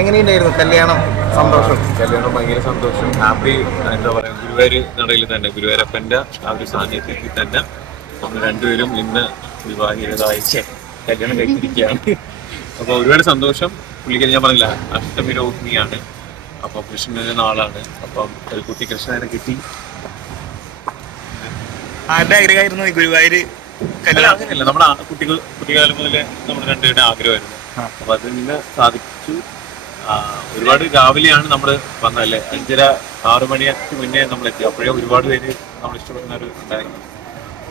എങ്ങനെയുണ്ടായിരുന്നു കല്യാണം? സന്തോഷം? കല്യാണം ഭയങ്കര സന്തോഷം, ഹാപ്പി. എന്താ പറയാ, ഗുരുവായൂർ നടയിൽ തന്നെ ഗുരുവായൂരപ്പന്റെ ആ ഒരു സാന്നിധ്യത്തിൽ തന്നെ നമ്മൾ രണ്ടുപേരും ഇന്ന് വിവാഹിതരായി കല്യാണം കഴിച്ചിരിക്കുകയാണ്. അപ്പൊ ഒരുപാട് സന്തോഷം. പുള്ളിക്കാരി ഞാൻ പറഞ്ഞില്ല, അഷ്ടമി രോഹിണിയാണ്. അപ്പൊ കൃഷ്ണന്റെ നാളാണ്. അപ്പം ഒരു കുട്ടി കൃഷ്ണനെ കിട്ടി. ആരുടെ ആഗ്രഹമായിരുന്നു ഈ ഗുരുവായൂര് കല്യാണം? അങ്ങനെയല്ല, നമ്മുടെ കുട്ടിക്കാലം മുതലേ നമ്മുടെ രണ്ടുപേരുടെ ആഗ്രഹമായിരുന്നു. അപ്പൊ അതിൽ നിന്ന് സാധിച്ചു. ഒരുപാട് രാവിലെയാണ് നമ്മൾ വന്നതല്ലേ, 5:30-6 മണിക്ക് മുന്നേ നമ്മൾ എത്തി. അപ്പോഴേ ഒരുപാട് പേര് നമ്മൾ ഇഷ്ടപ്പെടുന്നവർ ഉണ്ടായിരുന്നു.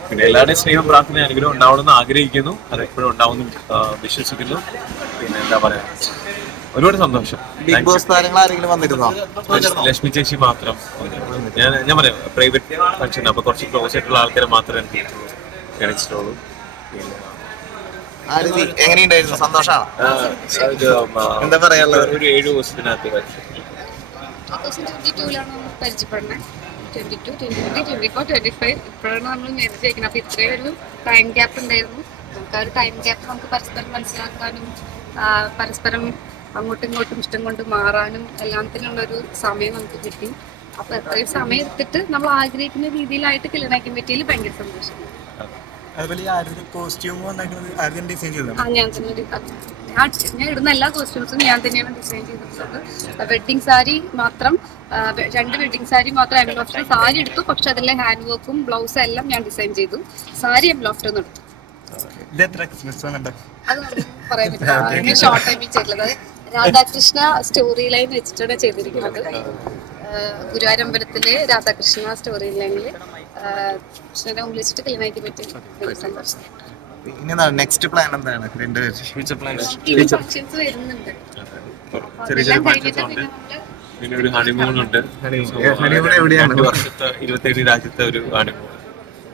പിന്നെ എല്ലാവരുടെയും സ്നേഹം, പ്രാർത്ഥന, അനുഗ്രഹം ഉണ്ടാവണമെന്ന് ആഗ്രഹിക്കുന്നു. അത് എപ്പോഴും ഉണ്ടാവുന്നു വിശ്വസിക്കുന്നു. പിന്നെ എന്താ പറയാ, ഒരുപാട് സന്തോഷം. ബിഗ് ബോസ് താരങ്ങൾ ആരെങ്കിലും വന്നിരുന്നോ? ലക്ഷ്മി ചേച്ചി മാത്രം. ഞാൻ പറയാം, പ്രൈവറ്റ് ഫംഗ്ഷൻ, അപ്പൊ കുറച്ച് ക്ലോസ് ആയിട്ടുള്ള ആൾക്കാരെ മാത്രമേ എനിക്ക് ക്ഷണിച്ചിട്ടുള്ളൂ. പിന്നെ എങ്ങനെയുണ്ടായിരുന്നു? സന്തോഷമാണ്? എന്താ പറയാനുള്ളത്? ഒരു 7 ദിവസത്തിനകത്ത് പരിചയപ്പെടുന്നത് 22, 23, 24, 25 ഇപ്പോഴാണ് നമ്മൾ മാരേജ് കഴിക്കുന്നത്. അപ്പൊ ഇത്രയും ഒരു ടൈം ഗ്യാപ്പ് ഉണ്ടായിരുന്നു. നമുക്ക് ആ ഒരു ടൈം ഗ്യാപ്പ് നമുക്ക് പരസ്പരം മനസ്സിലാക്കാനും പരസ്പരം അങ്ങോട്ടും ഇങ്ങോട്ടും ഇഷ്ടം കൊണ്ട് മാറാനും എല്ലാത്തിനുള്ള ഒരു സമയം നമുക്ക് കിട്ടി. അപ്പൊ എത്രയും സമയം എടുത്തിട്ട് നമ്മൾ ആഗ്രഹിക്കുന്ന രീതിയിലായിട്ട് കല്യാണിക്കാൻ പറ്റിയതിൽ ഭയങ്കര സന്തോഷം. ഞാൻ ഇടുന്ന എല്ലാ കോസ്റ്റ്യൂംസും ഞാൻ തന്നെയാണ് ഡിസൈൻ ചെയ്തിട്ടുള്ളത്. വെഡിങ് സാരി മാത്രം 2 വെഡിങ് സാരി മാത്രം എംലോഫ്റ്റർ സാരി എടുത്തു. പക്ഷെ അതിലെ ഹാൻഡ് വർക്കും ബ്ലൗസും എല്ലാം ഞാൻ ഡിസൈൻ ചെയ്തു. സാരി എംലോഫ്റ്റർ എടുത്തു. അത് പറയാൻ പറ്റില്ല, ഷോർട്ട് ടൈമിൽ ചെയ്തിട്ടുള്ളത്. രാധാകൃഷ്ണ സ്റ്റോറി ലൈൻ വെച്ചിട്ടാണ് ചെയ്തിരിക്കുന്നത്. ഗുരുവായൂർ അമ്പലത്തിലെ രാധാകൃഷ്ണ സ്റ്റോറി ലൈനില് കൃഷ്ണനെ വിളിച്ചിട്ട് കല്യാണിക്ക് പറ്റി. സന്തോഷം. നെക്സ്റ്റ് പ്ലാൻ എന്താണ്? ഫങ്ഷൻസ് വരുന്നുണ്ട്. പിന്നെ ഒരു ഹണിമൂൺ ഉണ്ട്. 27 രാജ്യത്തെ ഒരു ഹണിമൂൺ.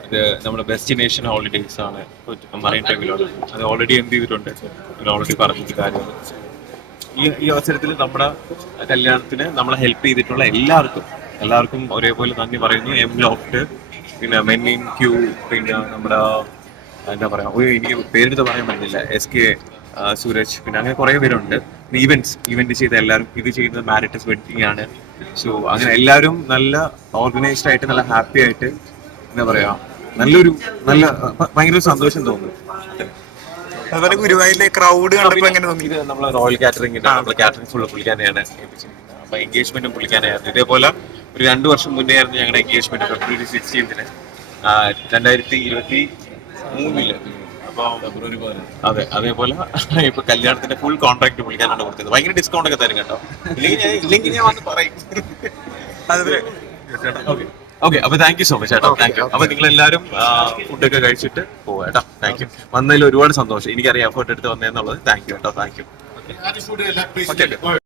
അത് നമ്മുടെ ഡെസ്റ്റിനേഷൻ ഹോളിഡേയ്സ് ആണ്, മറൈൻ ഡ്രൈവിലാണ്. അത് ഓൾറെഡി എന്ത് ചെയ്തിട്ടുണ്ട്, ഓൾറെഡി പറഞ്ഞിട്ട് കാര്യമാണ്. ഈ അവസരത്തിൽ നമ്മുടെ കല്യാണത്തിന് നമ്മളെ ഹെൽപ്പ് ചെയ്തിട്ടുള്ള എല്ലാവർക്കും ഒരേപോലെ നന്ദി പറയുന്നു. എംലോഫ്റ്റ്, പിന്നെ മെന്നിൻ ക്യൂ, പിന്നെ നമ്മുടെ എന്താ പറയാ, എനിക്ക് പേരെടുത്ത് പറയാൻ പറ്റുന്നില്ല, SK സൂരജ്, പിന്നെ അങ്ങനെ കുറെ പേരുണ്ട്. ഇവന്റ് ചെയ്ത എല്ലാവരും, ഇത് ചെയ്യുന്നത് മാരിറ്റസ് വെഡിങ് ആണ്. സോ അങ്ങനെ എല്ലാവരും നല്ല ഓർഗനൈസ്ഡ് ആയിട്ട്, നല്ല ഹാപ്പി ആയിട്ട്, എന്താ പറയാ, ഭയങ്കര സന്തോഷം തോന്നുന്നു. അതുപോലെ ഗുരുവായൂരിലെ ക്രൗഡ് കണ്ടപ്പോൾ എങ്ങനെ തോന്നി? ഇത് നമ്മളെ റോയൽ കാറ്ററിംഗിന്റെ കാറ്ററിംഗ് ഫുള്ള് പുള്ളിക്കാനെയാണ് ഏൽപ്പിച്ചിരിക്കുന്നത്. അപ്പൊ എൻഗേജ്മെന്റും പുള്ളിക്കാനായിരുന്നു. ഇതേപോലെ ഒരു 2 വർഷം മുന്നേ ആയിരുന്നു ഞങ്ങളുടെ എൻഗേജ്മെന്റ്, ഫെബ്രുവരി 16 2023. അപ്പൊ അതെ, അതേപോലെ ഇപ്പൊ കല്യാണത്തിന്റെ ഫുൾ കോൺട്രാക്ട് പുള്ളിക്കാനാണ് കൊടുത്തത്. ഭയങ്കര ഡിസ്കൗണ്ട് ഒക്കെ തരും കേട്ടോ. ഇല്ലെങ്കിൽ ഞാൻ വന്ന് പറയും. ഓക്കെ, അപ്പൊ താങ്ക് യു സോ മച്ച് ചേട്ടാ. Thank you. അപ്പൊ നിങ്ങൾ എല്ലാവരും ഫുഡൊക്കെ കഴിച്ചിട്ട് പോവാ കേട്ടോ. Thank you. വന്നതിൽ ഒരുപാട് സന്തോഷം. എനിക്കറിയാം എഫേർട്ട് എടുത്ത് വന്നതെന്നുള്ളത്. താങ്ക് യു കേട്ടോ. Thank you.